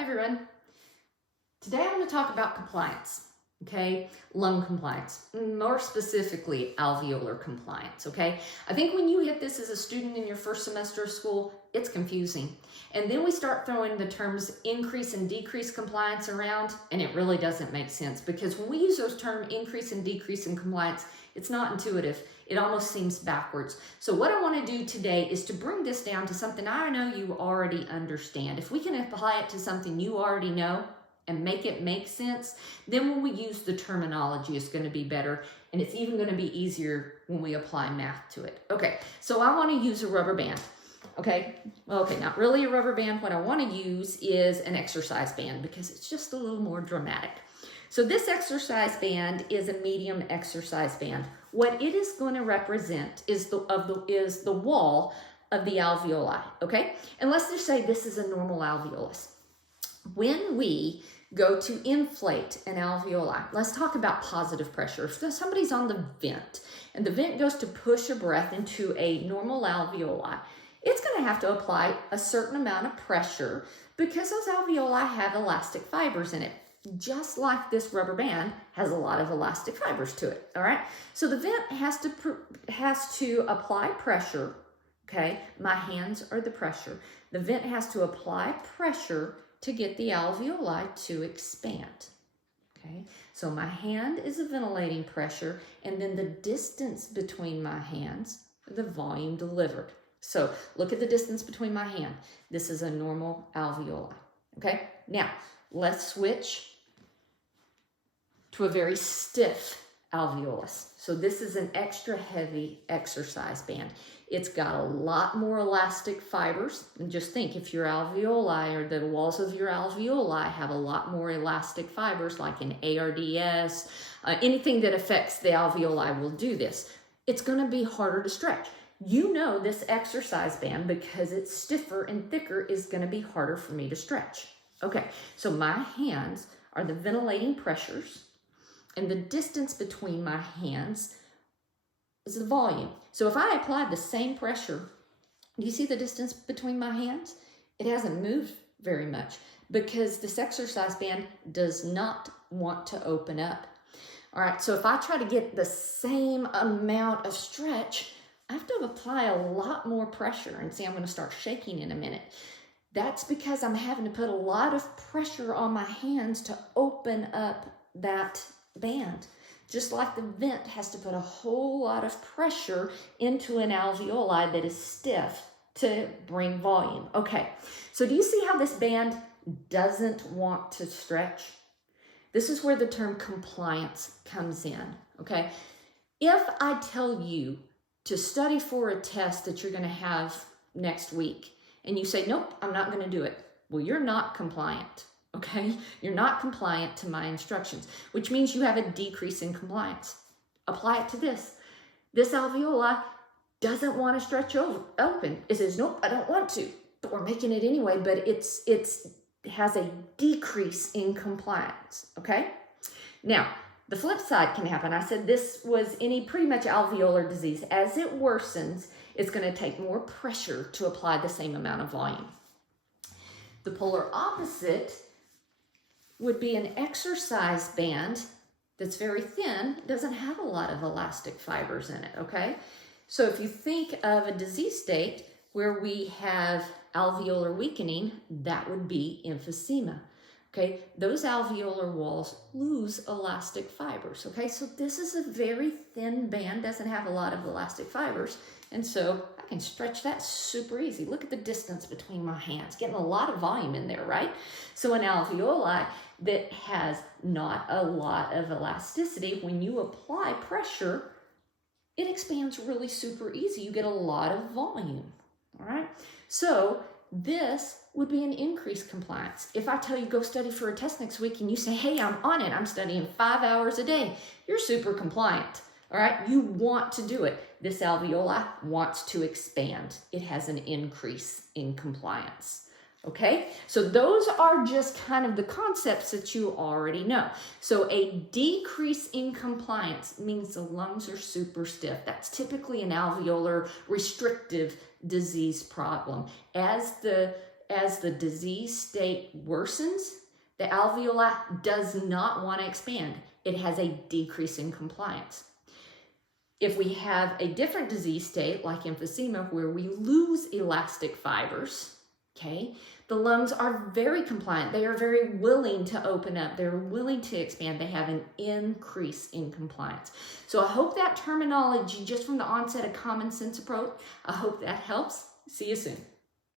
Hi everyone. Today I want to talk about compliance, okay? Lung compliance, more specifically alveolar compliance, okay? I think when you hit this as a student in your first semester of school, it's confusing. And then we start throwing the terms increase and decrease compliance around, and it really doesn't make sense because when we use those terms increase and decrease in compliance, it's not intuitive. It almost seems backwards. So what I want to do today is to bring this down to something I know you already understand. If we can apply it to something you already know and make it make sense, then when we use the terminology, it's going to be better. And it's even going to be easier when we apply math to it. Okay, so I want to use a rubber band. Okay, well, okay, not really a rubber band. What I want to use is an exercise band because it's just a little more dramatic. So this exercise band is a medium exercise band. What it is going to represent is the wall of the alveoli, okay? And let's just say this is a normal alveolus. When we go to inflate an alveoli, let's talk about positive pressure. If somebody's on the vent and the vent goes to push a breath into a normal alveoli, it's going to have to apply a certain amount of pressure because those alveoli have elastic fibers in it. Just like this rubber band has a lot of elastic fibers to it, all right? So the vent has to apply pressure, okay? My hands are the pressure. The vent has to apply pressure to get the alveoli to expand, okay? So my hand is a ventilating pressure, and then the distance between my hands, the volume delivered. So look at the distance between my hand. This is a normal alveoli, okay? Now, let's switch to a very stiff alveolus. So this is an extra heavy exercise band. It's got a lot more elastic fibers. And just think, if your alveoli or the walls of your alveoli have a lot more elastic fibers, like an ARDS, anything that affects the alveoli will do this. It's going to be harder to stretch. You know this exercise band, because it's stiffer and thicker, is going to be harder for me to stretch. Okay, so my hands are the ventilating pressures, and the distance between my hands is the volume. So if I apply the same pressure, do you see the distance between my hands? It hasn't moved very much because this exercise band does not want to open up. All right, so if I try to get the same amount of stretch, I have to apply a lot more pressure. And see, I'm going to start shaking in a minute. That's because I'm having to put a lot of pressure on my hands to open up that band. Just like the vent has to put a whole lot of pressure into an alveoli that is stiff to bring volume. Okay, so do you see how this band doesn't want to stretch? This is where the term compliance comes in, okay? If I tell you to study for a test that you're going to have next week, and you say, nope, I'm not going to do it, well, you're not compliant. Okay, you're not compliant to my instructions, which means you have a decrease in compliance. Apply it to this. This alveoli doesn't want to stretch open. It says, nope, I don't want to, but we're making it anyway, but it has a decrease in compliance, okay? Now, the flip side can happen. I said this was any pretty much alveolar disease. As it worsens, it's going to take more pressure to apply the same amount of volume. The polar opposite would be an exercise band that's very thin, doesn't have a lot of elastic fibers in it, okay? So if you think of a disease state where we have alveolar weakening, that would be emphysema, okay? Those alveolar walls lose elastic fibers, okay? So this is a very thin band, doesn't have a lot of elastic fibers, and so I can stretch that super easy. Look at the distance between my hands, getting a lot of volume in there, right? So an alveoli that has not a lot of elasticity, when you apply pressure, it expands really super easy. You get a lot of volume, all right? So this would be an increased compliance. If I tell you go study for a test next week and you say, hey, I'm on it, I'm studying 5 hours a day, you're super compliant, all right? You want to do it. This alveoli wants to expand. It has an increase in compliance. Okay, so those are just kind of the concepts that you already know. So a decrease in compliance means the lungs are super stiff. That's typically an alveolar restrictive disease problem. As the as the disease state worsens, the alveoli does not want to expand. It has a decrease in compliance. If we have a different disease state like emphysema where we lose elastic fibers, okay, the lungs are very compliant. They are very willing to open up. They're willing to expand. They have an increase in compliance. So I hope that terminology, just from the onset, a common sense approach, I hope that helps. See you soon.